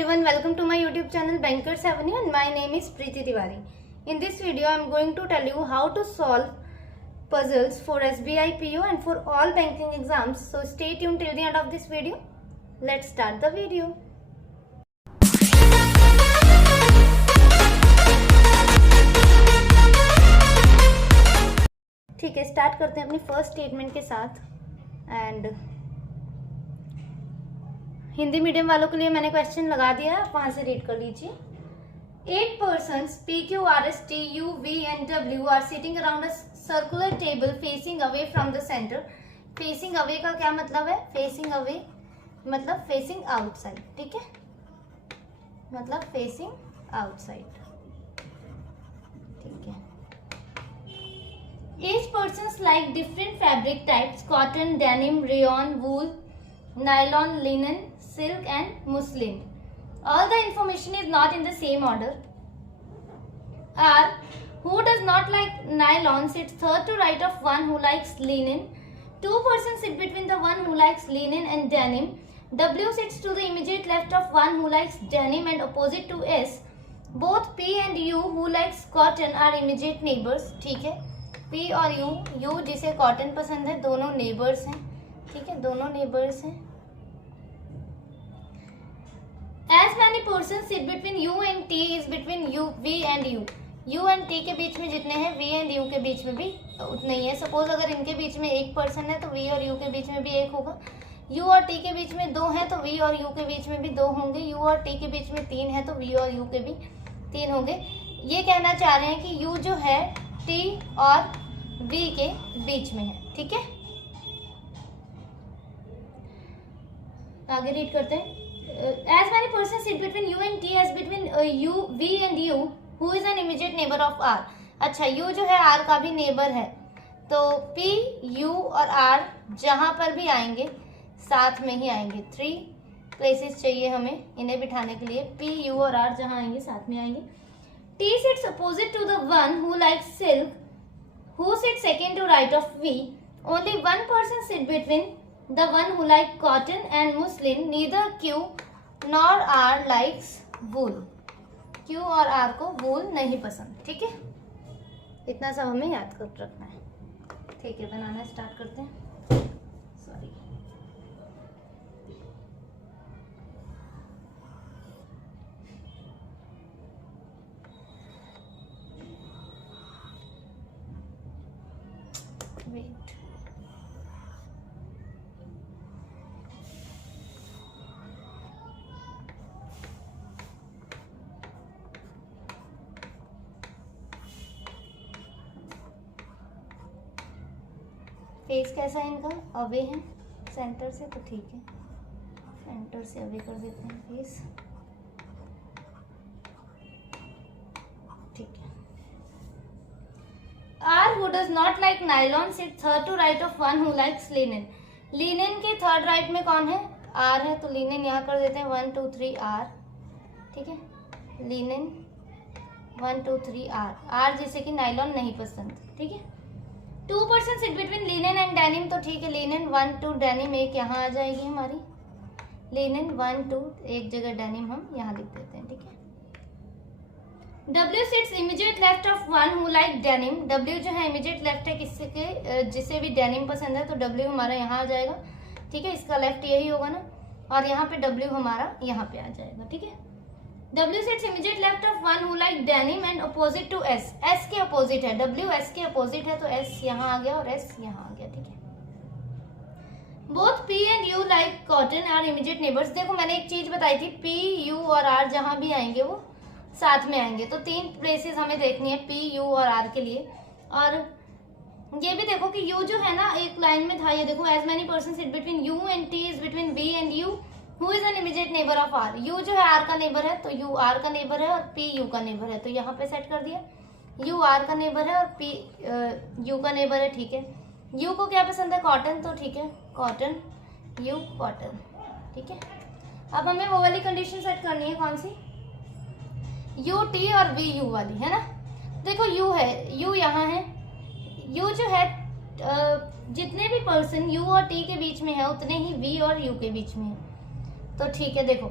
everyone, welcome to my YouTube channel Bankers Avenue and my name is Preeti Tiwari. In this video I am going to tell you how to solve puzzles for SBI PO and for all banking exams. So stay tuned till the end of this video. Let's start the video. ठीक है, start करते हैं अपनी first statement के साथ। And Hindi medium वालों के लिए मैंने क्वेश्चन लगा दिया है, आप वहां से रीड कर लीजिए। 8 persons P, Q, R, S, T, U, V and W are sitting around a circular table facing away from the center. Facing away का क्या मतलब है? Facing away मतलब facing outside, ठीक है, मतलब facing outside, ठीक है। Each persons like different fabric types: cotton, denim, rayon, wool, nylon, linen, silk and muslin. All the information is not in the same order. R, who does not like nylon sits third to right of one who likes linen. 2 persons sit between the one who likes linen and denim. W sits to the immediate left of one who likes denim and opposite to S. Both P and U who likes cotton are immediate neighbors. ठीक है, P और U जिसे cotton पसंद है, दोनों neighbours हैं, ठीक है, दोनों नेबर्स हैं। As many persons sit between U and T is between U, V and U. U and T के बीच में जितने हैं, V and U के बीच में भी उतने ही है। सपोज अगर इनके बीच में एक पर्सन है तो V और U के बीच में भी एक होगा। U और T के बीच में 2 है तो V और U के बीच में भी 2 होंगे। U और T के बीच में 3 है तो V और U के भी 3 होंगे। ये कहना चाह रहे हैं कि U जो है T और V के बीच में है, ठीक है। आगे रीड करते हैं। As many persons sit between U and T as between U, V and U, who is an immediate neighbor of R. अच्छा, U जो है R का भी नेबर है, तो P, U और R जहाँ पर भी आएंगे साथ में ही आएंगे। 3 प्लेसेस चाहिए हमें इन्हें बिठाने के लिए। P, U और R जहाँ आएंगे साथ में आएंगे। T sits opposite to the one who likes silk, who sits second to right of V. Only one person sit between the one who likes cotton and muslin. Neither Q nor R likes wool. Q और R को wool नहीं पसंद, ठीक है। इतना सब हमें याद कर रखना है, ठीक है। बनाना स्टार्ट करते हैं। Sorry, wait. फेस कैसा है इनका? अवे है सेंटर से, तो ठीक है, सेंटर से अवे कर देते हैं फेस, ठीक है। R who does not like nylon sits third to right of one who likes linen. Linen के थर्ड राइट में कौन है? R है, तो लिनेन यहाँ कर देते हैं 1 2 3 R, ठीक है। लिनेन 1 2 3 R, R जैसे कि नाइलॉन नहीं पसंद, ठीक है। 2 persons sit between linen and denim, तो ठीक है, लिनेन 1 2 डेनिम एक यहाँ आ जाएगी हमारी। लिनेन 1 2 एक जगह डेनिम हम यहाँ लिख देते हैं, ठीक है। W sits immediate left of one who like denim. W जो है immediate left है किसी के, जिसे भी डेनिम पसंद है, तो W हमारा यहाँ आ जाएगा, ठीक है। इसका लेफ्ट यही होगा ना, और यहाँ पे W हमारा यहाँ पे आ जाएगा, ठीक है। W sits immediate left of one who like denim and opposite to S. S के अपोजिट है, W S के अपोजिट है, तो S यहाँ आ गया और S यहाँ आ गया, ठीक है। Both P and U like cotton are immediate neighbors. देखो मैंने एक चीज बताई थी, P, U और R जहाँ भी आएंगे वो साथ में आएंगे, तो 3 प्लेसेस हमें देखनी है P, U और R के लिए। और ये भी देखो कि U जो है ना एक लाइन में था, ये देखो, as many persons sit between U and T is between V and U. Who is an immediate neighbor of R? U जो है R का नेबर है, तो U R का नेबर है और P U का नेबर है, तो यहाँ पे सेट कर दिया। U R का नेबर है और P U का नेबर है, ठीक है। U को क्या पसंद है? कॉटन, तो ठीक है, कॉटन, U कॉटन, ठीक है। अब हमें वो वाली कंडीशन सेट करनी है, कौन सी? U T और V U वाली, है ना। देखो U है, U यहाँ है, U जो है जितने भी पर्सन U और T के बीच में है उतने ही V और U के बीच में है। तो ठीक है, देखो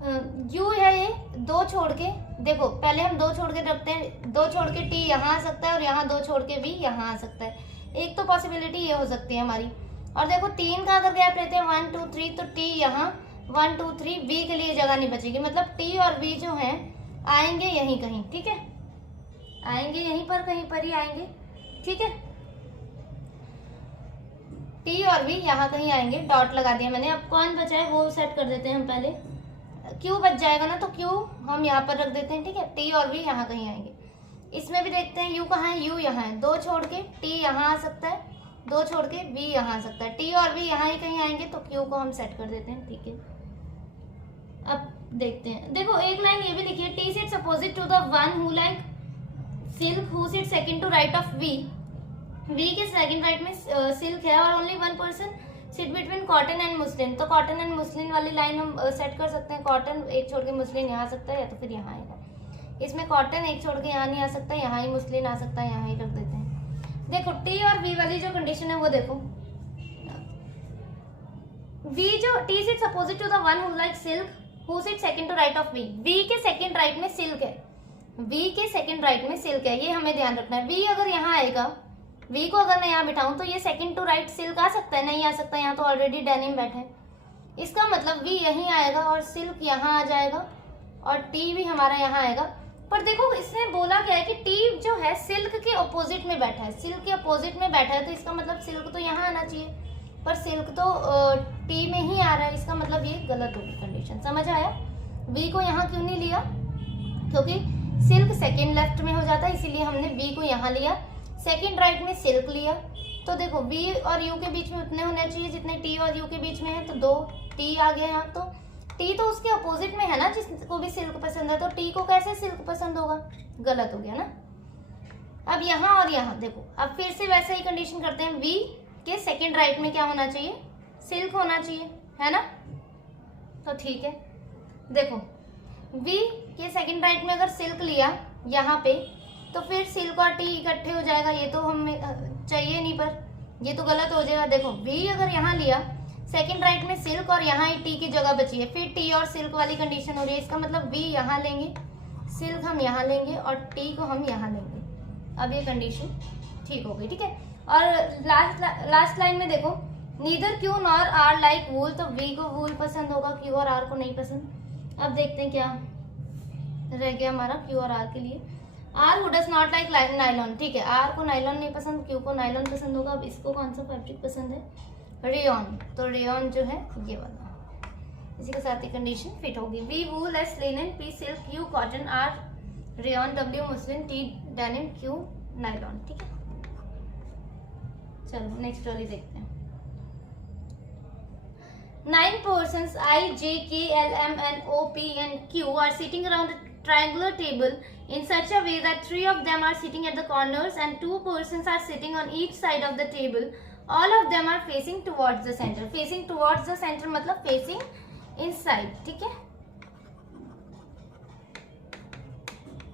यू है ये, दो छोड़ के, देखो पहले हम दो छोड़ के रखते हैं, दो छोड़ के टी यहाँ आ सकता है और यहाँ दो छोड़ के वी यहाँ आ सकता है। एक तो पॉसिबिलिटी ये हो सकती है हमारी। और देखो 3 का अगर गैप रहते हैं 1 2 3, तो टी यहाँ 1 2 3, वी के लिए जगह नहीं बचेगी, मतलब टी और वी जो हैं आएंगे यहीं कहीं, ठीक है, आएंगे यहीं पर, कहीं पर ही आएंगे, ठीक है। टी और वी यहाँ कहीं आएंगे, डॉट लगा दिया मैंने। अब कौन बचा है वो सेट कर देते हैं हम पहले। क्यू बच जाएगा ना, तो क्यू हम यहाँ पर रख देते हैं, ठीक है। टी और वी यहाँ कहीं आएंगे। इसमें भी देखते हैं यू कहाँ है, यू यहाँ है, दो छोड़ के टी यहाँ आ सकता है, दो छोड़ के वी यहाँ आ सकता है, टी और वी यहाँ ही कहीं आएंगे, तो क्यू को हम सेट कर देते हैं, ठीक है। अब देखते हैं, देखो एक लाइन ये भी लिखी है, T sits opposite to the one who like silk who sit second to right of V. V के सेकंड राइट में सिल्क है और only one person sit between cotton and muslin. तो कॉटन एंड मुस्लिन वाली line हम set कर सकते हैं। कॉटन एक छोड़ के मुस्लिन यहाँ आ सकता है, या तो फिर यहाँ आएगा। इसमें कॉटन एक छोड़ के यहाँ नहीं आ सकता, यहाँ ही मुस्लिन आ सकता है, यहाँ ही रख देते हैं। देखो टी और वी वाली जो कंडीशन है वो देखो, वी जो T sits opposite to the one who like silk who sit second to right of V. V के सेकंड राइट में सिल्क है, वी के सेकंड राइट में सिल्क है, ये हमें ध्यान रखना है। वी अगर यहाँ आएगा, वी को अगर मैं यहाँ बिठाऊं तो ये सेकंड टू राइट सिल्क आ सकता है, नहीं आ सकता, यहाँ तो ऑलरेडी डेनिम बैठा है। इसका मतलब वी यहीं आएगा और सिल्क यहाँ आ जाएगा और टी भी हमारा यहाँ आएगा। पर देखो इसने बोला क्या है कि टी जो है सिल्क के अपोजिट में बैठा है, सिल्क के अपोजिट में बैठा है, तो इसका मतलब सिल्क तो यहाँ आना चाहिए, पर सिल्क तो टी में ही आ रहा है। इसका मतलब ये गलत होगी कंडीशन, समझ आया। वी को यहाँ क्यों नहीं लिया, क्योंकि सिल्क सेकेंड लेफ्ट में हो जाता है, इसीलिए हमने वी को यहाँ लिया। सेकंड राइट में सिल्क लिया, तो देखो वी और यू के बीच में उतने होने चाहिए जितने टी और यू के बीच में है, तो 2 टी आ गया यहाँ। तो टी तो उसके अपोजिट में है ना, जिसको भी सिल्क पसंद है, तो टी को कैसे सिल्क पसंद होगा, गलत हो गया ना। अब यहाँ और यहाँ देखो, अब फिर से वैसे ही कंडीशन करते हैं। वी के सेकंड राइट में क्या होना चाहिए, सिल्क होना चाहिए, है ना। तो ठीक है, देखो वी के सेकंड राइट में अगर सिल्क लिया यहाँ पे, तो फिर सिल्क और टी इकट्ठे हो जाएगा, ये तो हमें चाहिए नहीं, पर ये तो गलत हो जाएगा। देखो वी अगर यहाँ लिया सेकंड राइट में सिल्क और यहाँ ही टी की जगह बची है, फिर टी और सिल्क वाली कंडीशन हो रही है। इसका मतलब वी यहाँ लेंगे, सिल्क हम यहाँ लेंगे और टी को हम यहाँ लेंगे। अब ये कंडीशन ठीक हो गई, ठीक है। और लास्ट लाइन में देखो, neither Q nor R like wool, तो वी को वूल पसंद होगा, क्यू और आर को नहीं पसंद। अब देखते हैं क्या रह गया हमारा क्यू और आर के लिए। R who does not like nylon, ठीक है, आर को नाइलॉन नहीं पसंद, क्यू को नाइलॉन पसंद होगा। अब इसको कौन सा फैब्रिक पसंद है, रेयॉन, तो रेयॉन जो है ये वाला। इसी के साथ ही कंडीशन फिट होगी। V wool, S linen, P silk, U cotton, R rayon, W muslin, T denim, Q nylon, ठीक है। चलो नेक्स्ट वाली देखते हैं। 9 persons I, J, K, L, M, N, O, P and Q are sitting around a triangular table in such a way that 3 of them are sitting at the corners and 2 persons are sitting on each side of the table. All of them are facing towards the center. Facing towards the center मतलब facing inside, ठीक है,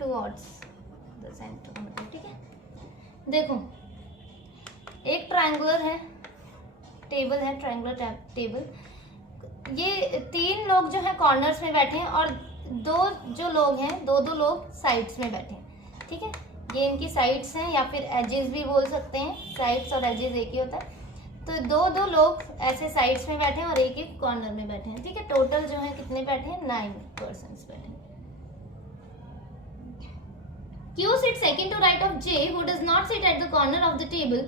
towards the center मतलब, ठीक है। देखो एक triangular है, table है, ट्रायंगुलर टेबल। ये 3 लोग जो है कॉर्नर्स में बैठे हैं और 2 जो लोग हैं, 2 लोग साइड्स में बैठे हैं, ठीक है। ये इनकी साइड्स हैं, या फिर एजेस भी बोल सकते हैं, साइड्स और एजेस एक ही होता है। तो 2 लोग ऐसे साइड्स में बैठे हैं और एक कॉर्नर में बैठे हैं, ठीक है। टोटल जो है कितने बैठे हैं, 9 पर्सन्स बैठे हैं। Q sits second to right of J, who does not sit at the corner of the table.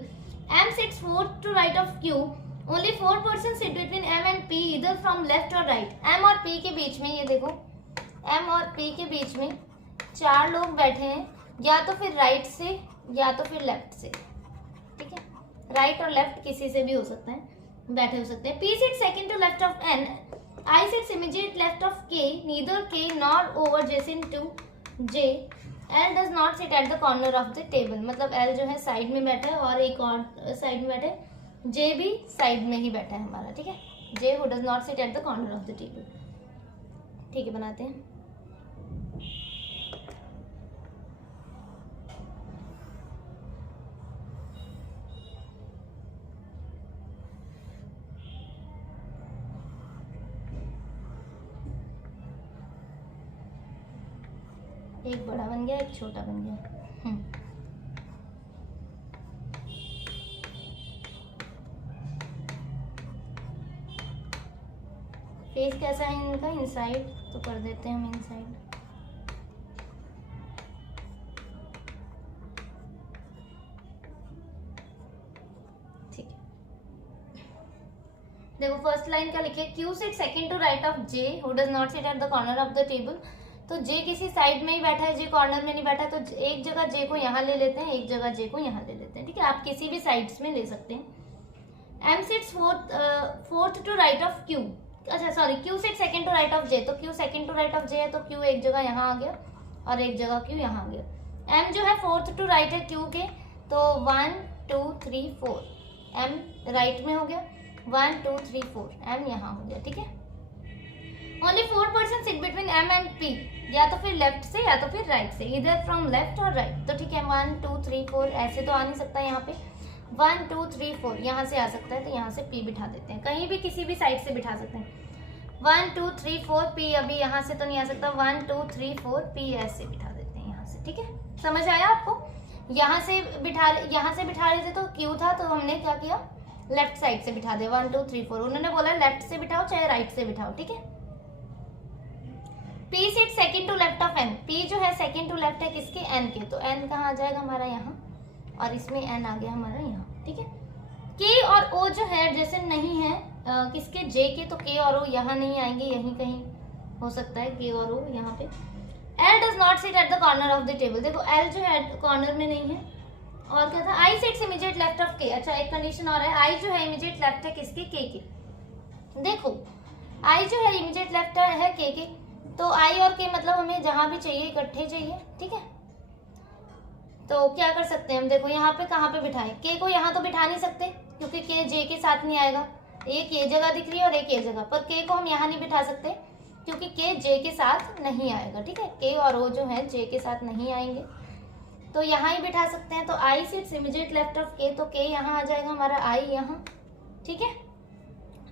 M sits fourth to right of Q. Only 4 persons sit between M and P, either from left or right. M और P के बीच में, ये देखो M और P के बीच में 4 लोग बैठे हैं, या तो फिर राइट से या तो फिर लेफ्ट से, ठीक है। राइट और लेफ्ट किसी से भी हो सकता है, बैठे हो सकते हैं। P sits second to left of N. I sits immediate left of K. Neither K nor adjacent to J. L does not sit at the corner of the table. मतलब L जो है साइड में बैठा है और एक और side में बैठा है, J भी साइड में ही बैठा है हमारा, ठीक है। J who does not sit at the corner of the table, ठीक है। बनाते हैं। एक बड़ा बन गया, एक छोटा बन गया। फेस कैसा है इनका? इनसाइड, तो कर देते हैं हम इनसाइड। ठीक है, देखो फर्स्ट लाइन क्या लिखे, Q sit second to right of J who does not sit at the corner of the table. तो जे किसी साइड में ही बैठा है, जे कॉर्नर में नहीं बैठा है, तो एक जगह जे को यहाँ ले लेते हैं, एक जगह जे को यहाँ ले लेते हैं। ठीक है, आप किसी भी साइड्स में ले सकते हैं। M sits fourth to right of Q, अच्छा sorry, Q sit second to right of J, तो Q second to right of J है, तो क्यू एक जगह यहाँ आ गया और एक जगह क्यू यहाँ आ गया। एम जो है फोर्थ टू राइट है क्यू के, तो 1 2 3 4 एम राइट में हो गया, 1 2 3 4 एम यहाँ हो गया। ठीक है, only 4 person sit between M and P, या तो फिर लेफ्ट से या तो फिर राइट से, इधर फ्रॉम लेफ्ट और राइट। तो ठीक है, 1 2 3 4 ऐसे तो आ नहीं सकता यहाँ पे, 1 2 3 4 यहाँ से आ सकता है, तो यहाँ से पी बिठा देते हैं, कहीं भी किसी भी साइड से बिठा सकते हैं। 1 2 3 4 पी अभी यहाँ से तो नहीं आ सकता, 1 2 3 4 पी ऐसे बिठा देते हैं यहाँ से। ठीक है, समझ आया आपको? यहाँ से बिठा रहे थे तो क्यू था, तो हमने क्या किया, लेफ्ट साइड से बिठा दिया, 1 2 3 4। उन्होंने बोला लेफ्ट से बिठाओ चाहे राइट से बिठाओ। ठीक है, P sit second to left of N, P जो है सेकंड टू लेफ्ट है किसके, एन के, तो एन कहाँ आ जाएगा हमारा यहाँ, और इसमें एन आ गया हमारा यहाँ। ठीक है, के और ओ जो है जैसे नहीं है किसके, जे के, तो के और ओ यहाँ नहीं आएंगे, यहीं कहीं हो सकता है के और ओ यहाँ पे। L does not sit at the corner of the table, देखो एल जो है कॉर्नर में नहीं है। और क्या था, आई सिट्स इमीडिएट लेफ्ट ऑफ के, अच्छा एक कंडीशन और है, आई जो है इमीडिएट लेफ्ट है किसके, के। देखो आई जो है इमीडिएट लेफ्ट है के, तो आई और के मतलब हमें जहां भी चाहिए इकट्ठे चाहिए। ठीक है, तो क्या कर सकते हैं हम, देखो यहाँ पे कहाँ पे बिठाएं, के को यहाँ तो बिठा नहीं सकते क्योंकि के जे के साथ नहीं आएगा, एक ये जगह दिख रही है और एक ये जगह, पर के को हम यहाँ नहीं बिठा सकते क्योंकि के जे के साथ नहीं आएगा। ठीक है, के और ओ जो है जे के साथ नहीं आएंगे, तो यहाँ ही बिठा सकते हैं। तो आई सिट्स इमीडिएट लेफ्ट ऑफ के, तो के यहाँ आ जाएगा हमारा, आई यहाँ। ठीक है,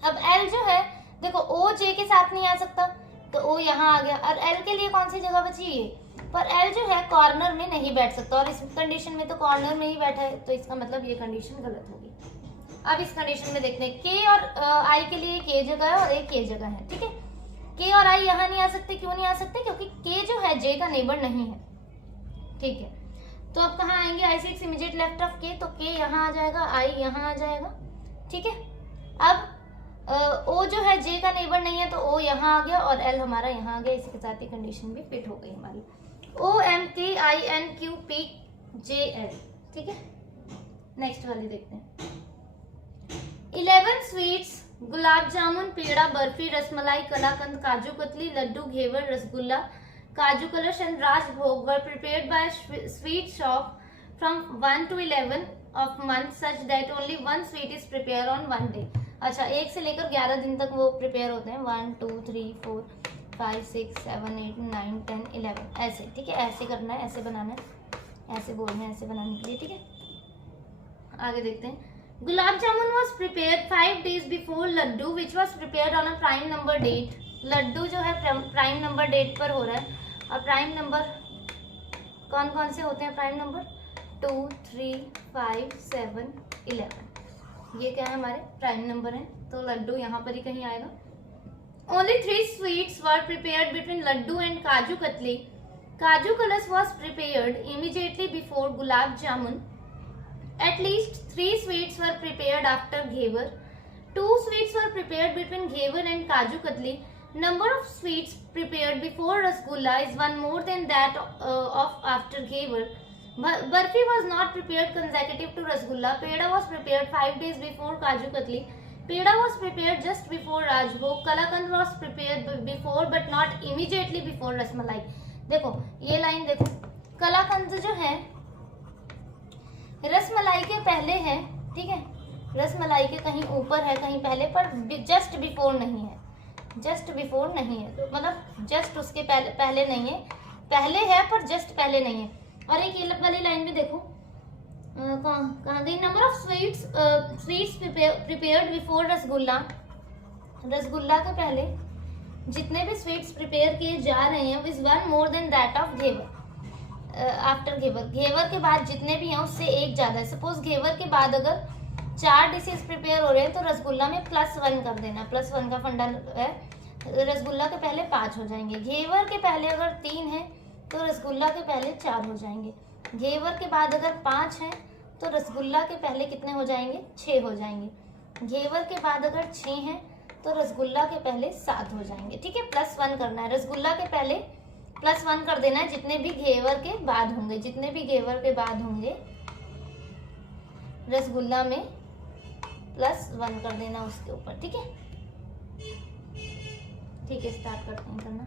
अब एल जो है देखो ओ जे के साथ नहीं आ सकता, तो ओ यहाँ आ गया, और एल के लिए कौन सी जगह बची है, पर एल जो है कॉर्नर में नहीं बैठ सकता, और इस कंडीशन में तो कॉर्नर में ही बैठा है, तो इसका मतलब ये कंडीशन गलत होगी। अब इस कंडीशन में देखते हैं, के और आई के लिए एक ये जगह है और एक ये जगह है। ठीक है, के और आई यहाँ नहीं आ सकते, क्यों नहीं आ सकते, क्योंकि के जो है जे का नेबर नहीं है। ठीक है, तो अब कहाँ आएंगे, आई सिट्स इमीडिएट लेफ्ट ऑफ के, तो के यहाँ आ जाएगा, आई यहाँ आ जाएगा। ठीक है, अब ओ जो है जे का नेबर नहीं है, तो ओ यहाँ आ गया और एल हमारा यहाँ आ गया, इसी के साथ ही कंडीशन भी फिट हो गई हमारी। O M K I N Q P J L. ठीक है, नेक्स्ट वाली देखते हैं। 11 sweets, gulab jamun, peda, barfi, rasmalai, kalakand, kaju katli, laddoo, ghevar, rasgulla, kaju kalash and rajbhog were prepared by sweet shop from 1 to 11 of month such that only one sweet is prepared on one day। अच्छा, 1 से लेकर 11 दिन तक वो प्रिपेयर होते हैं, 1 2 3 4 5 6 7 8 9 10 11 ऐसे। ठीक है, ऐसे करना है, ऐसे बनाना है, ऐसे बोलना है, ऐसे बनाने के लिए। ठीक है, आगे देखते हैं। Gulab jamun was prepared 5 days before laddoo which was prepared on a prime number date. Laddoo जो है प्राइम नंबर डेट पर हो रहा है, और प्राइम नंबर कौन कौन से होते हैं, प्राइम नंबर 2 3 5 7 11, ये क्या है हमारे प्राइम नंबर है, तो लड्डू यहाँ पर ही कहीं आएगा। Only 3 sweets were prepared between laddu and kaju katli. Kaju kalas was prepared immediately before gulab jamun. At least 3 sweets were prepared after ghevar. 2 sweets were prepared between ghevar and kaju katli. Number of sweets prepared before rasgulla is one more than that of after ghevar. Barfi was not prepared consecutive to rasgulla. Peda was prepared 5 days before kaju katli. Peda was prepared just before Rajbhog. Kalakand was prepared before but not immediately before Rasmalai. देखो ये line देखो, कलाकंद जो है रसमलाई के पहले है। ठीक है, रसमलाई के कहीं ऊपर है कहीं पहले, पर जस्ट बिफोर नहीं है, जस्ट बिफोर नहीं है, तो मतलब जस्ट उसके पहले नहीं है, पहले है पर जस्ट पहले नहीं है। और एक ये वाली लाइन में देखो कहाँ गई, number of sweets prepared before rasgulla. Rasgulla के पहले जितने भी स्वीट्स प्रिपेयर किए जा रहे हैं इज 1 more than that of ghevar. After ghevar, ghevar के बाद जितने भी हैं उससे एक ज़्यादा है। सपोज घेवर के बाद अगर 4 डिशेज प्रिपेयर हो रहे हैं तो रसगुल्ला में +1 कर देना, +1 का फंडा है। रसगुल्ला के पहले 5 हो जाएंगे। घेवर के पहले अगर 3 है तो रसगुल्ला के पहले 4 हो जाएंगे। घेवर के बाद अगर 5 है तो रसगुल्ला के पहले कितने हो जाएंगे? 6 हो जाएंगे। घेवर के बाद अगर 6 है तो रसगुल्ला के पहले 7 हो जाएंगे। ठीक है, +1 करना है। रसगुल्ला के पहले +1 कर देना है जितने भी घेवर के बाद होंगे, जितने भी घेवर के बाद होंगे रसगुल्ला में +1 कर देना उसके ऊपर। ठीक है, ठीक है, स्टार्ट करते हैं करना।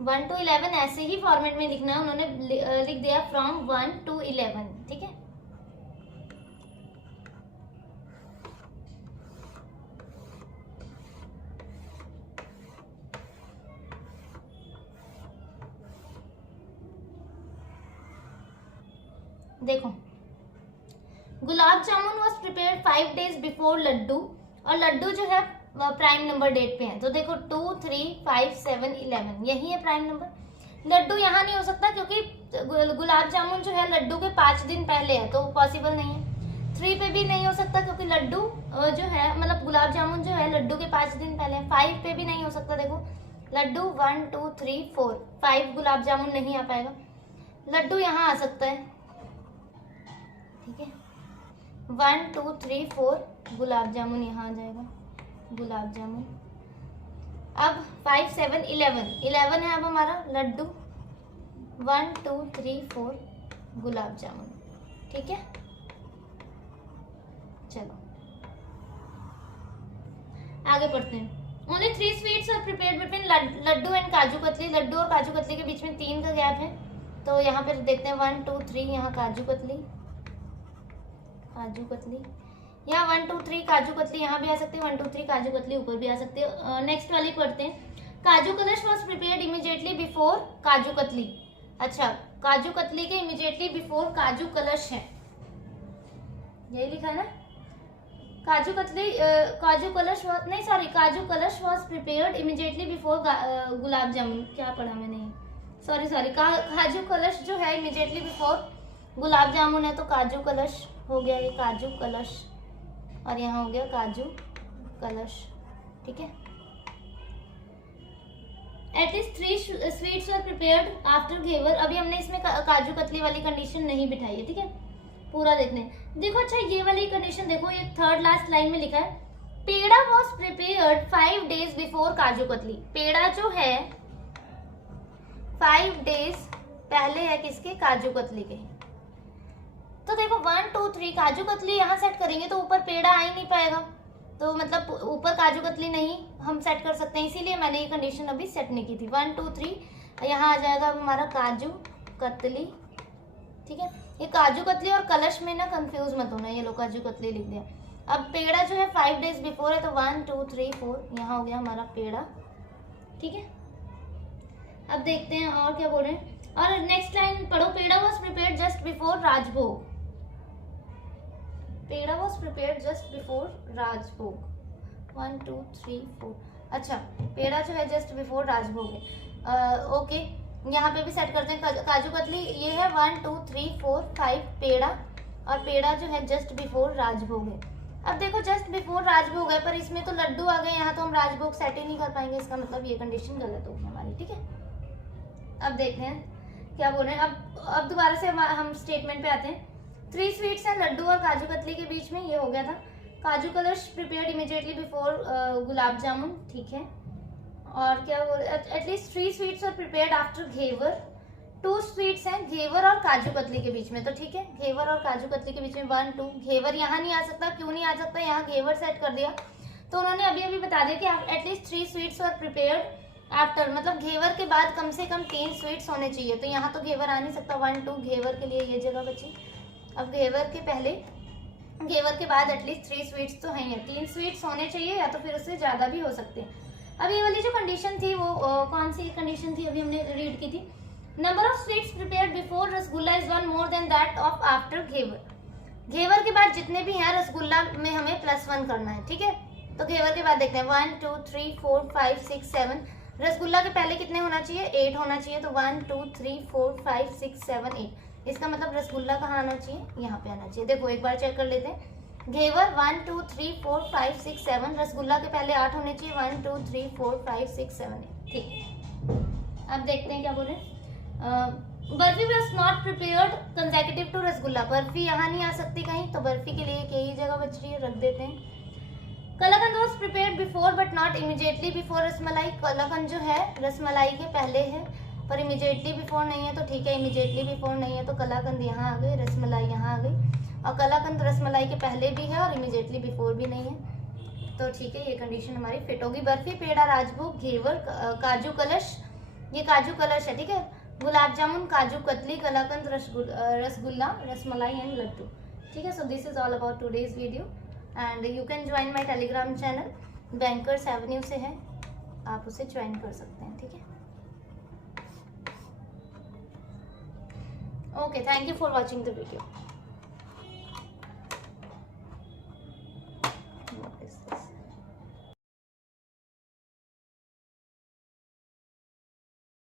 वन टू 11 ऐसे ही फॉर्मेट में लिखना है। उन्होंने लिख दिया फ्रॉम 1 to 11। ठीक है, देखो gulab jamun was prepared 5 days before laddoo, और लड्डू जो है प्राइम नंबर डेट पे है। तो देखो 2, 3, 5, 7, 11 यही है प्राइम नंबर। लड्डू यहाँ नहीं हो सकता क्योंकि गुलाब जामुन जो है लड्डू के 5 दिन पहले है, तो पॉसिबल नहीं है। 3 पे भी नहीं हो सकता क्योंकि लड्डू जो है मतलब गुलाब जामुन जो है लड्डू के 5 दिन पहले है। 5 पे भी नहीं हो सकता। देखो लड्डू 1, 2, 3, 4, 5 गुलाब जामुन नहीं आ पाएगा। लड्डू यहाँ आ सकता है। ठीक है, 1, 2, 3, 4 गुलाब जामुन यहाँ आ जाएगा, गुलाब जामुन। अब 5, 7, 11 है अब हमारा लड्डू। 1, 2, 3, 4 गुलाब जामुन। ठीक है, चलो आगे पढ़ते हैं। Only 3 sweets are prepared between laddoo and kaju katli. Laddu और काजू कतली के बीच में 3 का गैप है, तो यहाँ पर देखते हैं 1, 2, 3 यहाँ काजू कतली, काजू कतली यहाँ 1, 2, 3 काजू कतली यहाँ भी आ सकती है। 1, 2, 3 काजू कतली ऊपर भी आ सकती है। नेक्स्ट वाली पढ़ते हैं। काजू कलश was prepared immediately before kaju katli. अच्छा, काजू कतली के इमीडिएटली बिफोर काजू कलश है, यही लिखा है ना। काजू कतली काजू कलश नहीं सॉरी काजू कलश was prepared immediately before gulab जामुन। क्या पढ़ा मैंने, सॉरी काजू कलश जो है इमीडिएटली बिफोर गुलाब जामुन है, तो काजू कलश हो गया ये काजू कलश, और यहाँ हो गया काजू कलश। ठीक है, at least 3 sweets were prepared after ghevar. अभी हमने इसमें काजू कतली वाली कंडीशन नहीं बिठाई है। ठीक है, पूरा देखने देखो। अच्छा, ये वाली कंडीशन देखो, ये 3rd लास्ट लाइन में लिखा है पेड़ा was prepared 5 days before kaju katli. पेड़ा जो है 5 days पहले है किसके? काजू कतली के। तो देखो 1, 2, 3 काजू कतली यहाँ सेट करेंगे तो ऊपर पेड़ा आ ही नहीं पाएगा, तो मतलब ऊपर काजू कतली नहीं हम सेट कर सकते हैं, इसीलिए मैंने ये कंडीशन अभी सेट नहीं की थी। 1, 2, 3 यहाँ आ जाएगा हमारा काजू कतली। ठीक है, ये काजू कतली और कलश में ना कंफ्यूज मत होना, ये लो काजू कतली लिख दिया। अब पेड़ा जो है 5 days बिफोर है, तो 1, 2, 3, 4 यहाँ हो गया हमारा पेड़ा। ठीक है, अब देखते हैं और क्या बोल रहे हैं। और नेक्स्ट लाइन पढ़ो, peda was prepared just before Rajbhog. Peda was prepared just before Rajbhog. 1, 2, 3, 4। अच्छा, पेड़ा जो है जस्ट बिफोर राजभोग है। ओके, यहाँ पे भी सेट करते हैं काजू कतली। ये है 1, 2, 3, 4, 5 पेड़ा, और पेड़ा जो है जस्ट बिफोर राजभोग है। अब देखो जस्ट बिफोर राजभोग है, पर इसमें तो लड्डू आ गए, यहाँ तो हम राजभोग सेट ही नहीं कर पाएंगे, इसका मतलब ये कंडीशन गलत होगी हमारी। ठीक है, अब देखते हैं क्या बोल रहे हैं। अब दोबारा से हम स्टेटमेंट पे आते हैं। 3 स्वीट्स हैं लड्डू और काजू कतली के बीच में, ये हो गया था। Kaju kalash prepared immediately before gulab jamun. ठीक है, और क्या बोल, at least 3 sweets are prepared after ghevar. 2 sweets हैं घेवर और काजू कतली के बीच में, तो ठीक है घेवर और काजू कतली के बीच में 1, 2। घेवर यहाँ नहीं आ सकता, क्यों नहीं आ सकता? यहाँ घेवर सेट कर दिया, तो उन्होंने अभी बता दिया कि at least 3 sweets are prepared after, मतलब घेवर के बाद कम से कम 3 स्वीट्स होने चाहिए, तो यहाँ तो घेवर आ नहीं सकता। 1, 2 घेवर के लिए ये जगह बची। अब घेवर के पहले घेवर के बाद एटलीस्ट 3 स्वीट्स तो हैं, 3 स्वीट्स होने चाहिए, या तो फिर उससे ज़्यादा भी हो सकते हैं। अब ये वाली जो कंडीशन थी वो कौन सी कंडीशन थी, अभी हमने रीड की थी। Number of sweets prepared before rasgulla is 1 more than that of after ghevar. Ghevar के बाद जितने भी हैं रसगुल्ला में हमें +1 करना है। ठीक है, तो घेवर के बाद देखते हैं 1 2 3 4 5 6 7। रसगुल्ला के पहले कितने होना चाहिए? 8 होना चाहिए। तो 1 2 3 4 5 6 7 8। इसका मतलब रसगुल्ला कहाँ आना चाहिए? यहाँ पे आना चाहिए। देखो एक बार चेक कर लेते हैं। घेवर 1 2 3 4 5 6 7। रसगुल्ला के पहले 8 होने चाहिए। 1 2 3 4 5 6 7 8। ठीक है, अब देखते हैं क्या बोल रहे हैं। Barfi was not prepared consecutive to rasgulla. बर्फी यहाँ नहीं आ सकती कहीं, तो बर्फी के लिए एक यही जगह बच रही है, रख देते हैं। Kalakand was prepared before but not immediately before rasmalai. Kalakand जो है रसमलाई के पहले है, पर इमीडिएटली बिफोर नहीं है, तो ठीक है इमीडिएटली बिफोर नहीं है तो कलाकंद यहाँ आ गई, रसमलाई यहाँ आ गई। और कलाकंद रसमलाई के पहले भी है और इमीडिएटली बिफोर भी नहीं है, तो ठीक है ये कंडीशन हमारी फिट होगी। बर्फी, पेड़ा, राजभोग, घेवर, काजू कलश, ये काजू कलश है, ठीक है। गुलाब जामुन, काजू कतली, कलाकंद, रसगुल्ला, रसमलाई एंड लड्डू। ठीक है, so this is all about today's video and you can join my Telegram channel, bankers Avenue से है, आप उसे ज्वाइन कर सकते हैं। ठीक है, okay, thank you for watching the video.